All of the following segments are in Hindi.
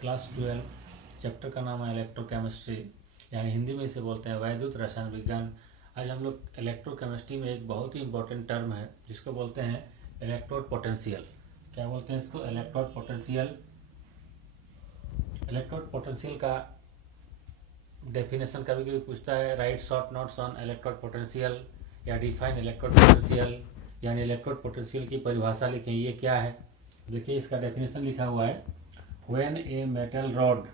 क्लास 12 चैप्टर का नाम है इलेक्ट्रोकेमिस्ट्री, यानी हिंदी में इसे बोलते हैं वैद्युत रसायन विज्ञान। आज हम लोग इलेक्ट्रोकेमिस्ट्री में एक बहुत ही इंपॉर्टेंट टर्म है जिसको बोलते हैं इलेक्ट्रोड पोटेंशियल। क्या बोलते हैं इसको? Electrode potential. इलेक्ट्रोड पोटेंशियल का डेफिनेशन कभी कभी पूछता है, right short notes on electrode potential या डिफाइन इलेक्ट्रोड पोटेंशियल, यानी इलेक्ट्रोड पोटेंशियल की परिभाषा लिखें, ये क्या है। देखिए इसका डेफिनेशन लिखा हुआ है, व्हेन ए मेटल रॉड,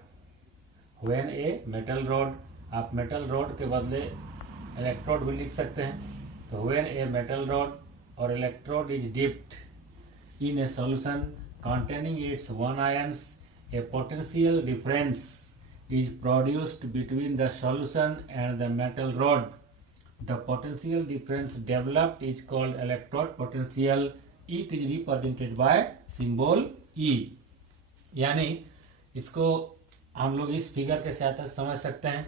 आप मेटल रॉड के बदले इलेक्ट्रोड भी लिख सकते हैं। तो व्हेन ए मेटल रॉड और electrode is dipped in A solution containing its one ions, a potential difference is produced between the solution and the metal rod. The potential difference developed is called electrode potential. It is represented by symbol E. यानी इसको हम लोग इस फिगर के साथ समझ सकते हैं।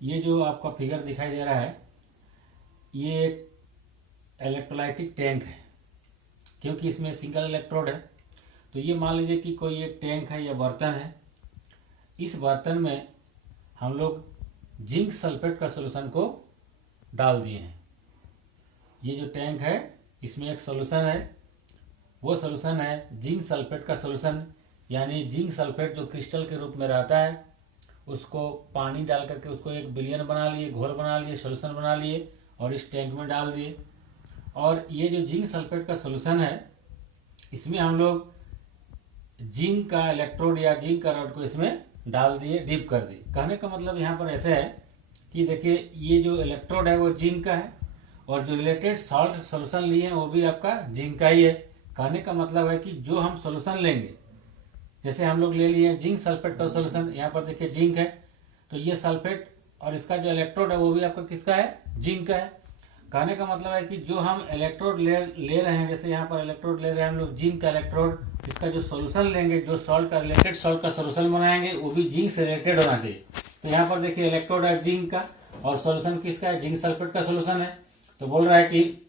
ये जो आपका फिगर दिखाई दे रहा है ये एक इलेक्ट्रोलाइटिक टैंक है, क्योंकि इसमें सिंगल इलेक्ट्रोड है। तो ये मान लीजिए कि कोई एक टैंक है या बर्तन है। इस बर्तन में हम लोग जिंक सल्फेट का सोल्यूशन को डाल दिए हैं। ये जो टैंक है इसमें एक सोल्यूशन है, वो सोल्यूशन है जिंक सल्फेट का सोल्यूशन, यानी जिंक सल्फेट जो क्रिस्टल के रूप में रहता है उसको पानी डाल करके उसको एक विलयन बना लिए, घोल बना लिए, सोल्यूशन बना लिए और इस टैंक में डाल दिए। और ये जो जिंक सल्फेट का सोल्यूशन है इसमें हम लोग जिंक का इलेक्ट्रोड या जिंक का रॉड को इसमें डाल दिए, डिप कर दिए। कहने का मतलब यहाँ पर ऐसे है कि देखिए ये जो इलेक्ट्रोड है वो जिंक का है और जो रिलेटेड सॉल्ट सोल्यूशन लिए हैं वो भी आपका जिंक का ही है। कहने का मतलब है कि जो हम सोल्यूशन लेंगे, जैसे हम लोग ले लिए जिंक सल्फेट का सोल्यूशन, यहाँ पर देखिए जिंक है, तो ये सल्फेट और इसका जो इलेक्ट्रोड है वो भी आपका किसका है? जिंक का है। कहने का मतलब है कि जो हम इलेक्ट्रोड ले रहे हैं, जैसे यहाँ पर इलेक्ट्रोड ले रहे हैं हम लोग जिंक का इलेक्ट्रोड, इसका जो सोल्यूशन लेंगे, जो सॉल्ट का रिलेटेड सॉल्ट का सोल्यूशन बनाएंगे वो भी जिंक से रिलेटेड होना चाहिए। तो यहाँ पर देखिए इलेक्ट्रोड है जिंक का और सोल्यूशन किसका है? जिंक सल्फेट का सोल्यूशन है। तो बोल रहा है कि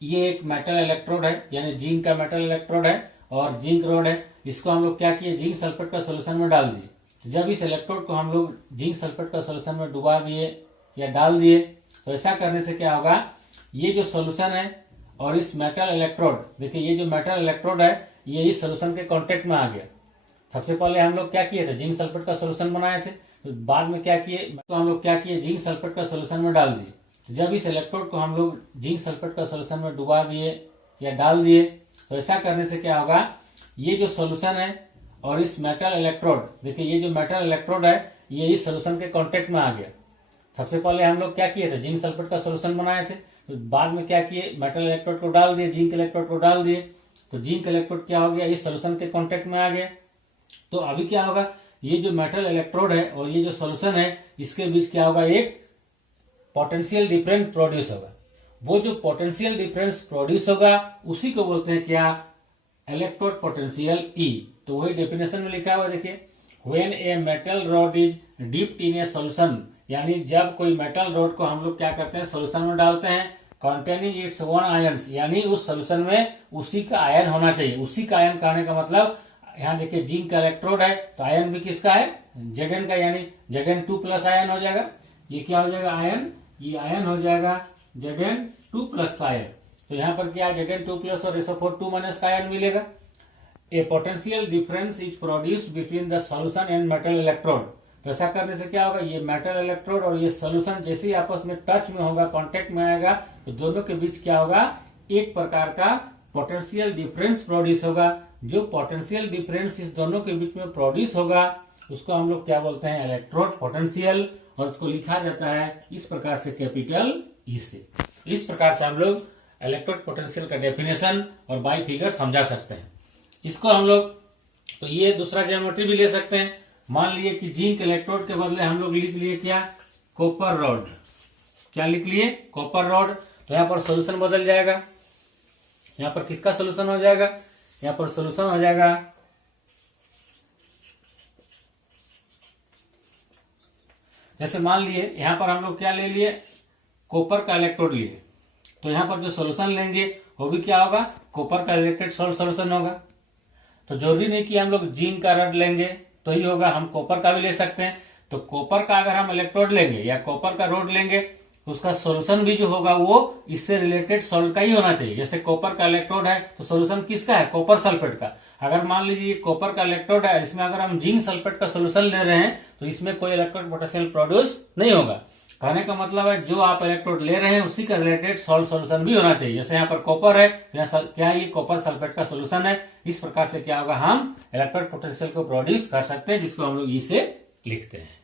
ये एक मेटल इलेक्ट्रोड है, यानी जिंक का मेटल इलेक्ट्रोड है और जिंक रोड है। इसको हम लोग क्या किए? जिंक सल्फेट का सोल्यूशन में डाल दिए। जब इस इलेक्ट्रोड को हम लोग जिंक सल्फेट का सोल्यूशन में डुबा दिए या डाल दिए, तो ऐसा करने से क्या होगा, ये जो सोल्यूशन है और इस मेटल इलेक्ट्रोड, देखिए ये जो मेटल इलेक्ट्रोड है ये इस सोल्यूशन के कांटेक्ट में आ गया। सबसे पहले हम लोग क्या किए थे? जिंक सल्फेट का सोल्यूशन बनाए थे। तो बाद में क्या किए? तो हम लोग क्या किए? जिंक सल्फेट का सोल्यूशन में डाल दिए। तो जब इस इलेक्ट्रोड को हम लोग जिंक सल्फेट का सोल्यूशन में डुबा दिए या डाल दिए, तो ऐसा करने से क्या होगा, ये जो सोल्यूशन है और इस मेटल इलेक्ट्रोड, देखिए ये जो मेटल इलेक्ट्रोड है ये इस सोल्यूशन के कांटेक्ट में आ गया। सबसे पहले हम लोग क्या किए थे? जिंक सल्फेट का सोल्यूशन बनाए थे। तो बाद में क्या किए? मेटल इलेक्ट्रोड को डाल दिए, जिंक इलेक्ट्रोड को डाल दिए। तो जिंक इलेक्ट्रोड क्या हो गया? इस सोल्यूशन के कांटेक्ट में आ गया। तो अभी क्या होगा, ये जो मेटल इलेक्ट्रोड है और ये जो सोल्यूशन है इसके बीच क्या होगा? एक पोटेंशियल डिफरेंस प्रोड्यूस होगा। वो जो पोटेंशियल डिफरेंस प्रोड्यूस होगा उसी को बोलते हैं क्या? इलेक्ट्रोड पोटेंशियल ई। तो वही डेफिनेशन में लिखा हुआ देखिए, when a metal rod is dipped in A solution, यानी जब कोई मेटल रॉड को हम लोग क्या करते हैं? सोल्यूशन में डालते हैं, कंटेनिंग इट्स वन आयन्स, यानी उस सोल्यूशन में उसी का आयन होना चाहिए। उसी का आयन कहने का मतलब यहाँ देखिए जिंक का इलेक्ट्रोड है तो आयन भी किसका है? Zn का, यानी Zn2 प्लस आयन हो जाएगा। ये क्या हो जाएगा? आयन, ये आयन हो जाएगा Zn2 प्लस का आयन। तो यहाँ पर क्या है? Zn2 प्लस और SO4 2 माइनस का आयन मिलेगा। A potential difference is produced between the solution and metal electrode. तो ऐसा करने से क्या होगा, ये मेटल इलेक्ट्रोड और ये सोल्यूशन जैसे ही आपस में टच में होगा, कांटेक्ट में आएगा, तो दोनों के बीच क्या होगा? एक प्रकार का पोटेंशियल डिफरेंस प्रोड्यूस होगा। जो पोटेंशियल डिफरेंस इस दोनों के बीच में प्रोड्यूस होगा उसको हम लोग क्या बोलते हैं? Electrode potential. और उसको लिखा जाता है इस प्रकार से, कैपिटल ई से। इस प्रकार से हम लोग इलेक्ट्रोड पोटेंशियल का डेफिनेशन और बाई फिगर समझा सकते हैं। इसको हम लोग, तो ये दूसरा ज्योमेट्री भी ले सकते हैं। मान लिए कि जिंक इलेक्ट्रोड के बदले हम लोग लिख लिए क्या? Copper rod. क्या लिख लिए? Copper rod. तो यहाँ पर सोल्यूशन बदल जाएगा। यहाँ पर किसका सोल्यूशन हो जाएगा? यहाँ पर सोल्यूशन हो जाएगा जैसे मान लिए यहाँ पर हम लोग क्या ले लिए? कॉपर का इलेक्ट्रोड लिए। तो यहाँ पर जो सोल्यूशन लेंगे वो भी क्या होगा? कॉपर का रिलेटेड सोल्यूशन होगा। तो जरूरी नहीं कि हम लोग जिंक का रड लेंगे तो ही होगा, हम कॉपर का भी ले सकते हैं। तो कॉपर का अगर हम इलेक्ट्रोड लेंगे या कॉपर का रोड लेंगे तो उसका सोल्यूशन भी जो होगा वो इससे रिलेटेड सॉल्ट का ही होना चाहिए। जैसे कॉपर का इलेक्ट्रोड है तो सोल्यूशन किसका है, कॉपर सल्फेट का। अगर मान लीजिए कॉपर का इलेक्ट्रोड है, इसमें अगर हम जिंक सल्फेट का सोल्यूशन ले रहे हैं तो इसमें कोई इलेक्ट्रोड पोटेंशियल प्रोड्यूस नहीं होगा। कहने का मतलब है जो आप इलेक्ट्रोड ले रहे हैं उसी का रिलेटेड सॉल्ट सोल्यूशन भी होना चाहिए। जैसे यहाँ पर कॉपर है, क्या ये कॉपर सल्फेट का सोल्यूशन है। इस प्रकार से क्या होगा, हम इलेक्ट्रोड पोटेंशियल को प्रोड्यूस कर सकते हैं, जिसको हम लोग ई से लिखते हैं।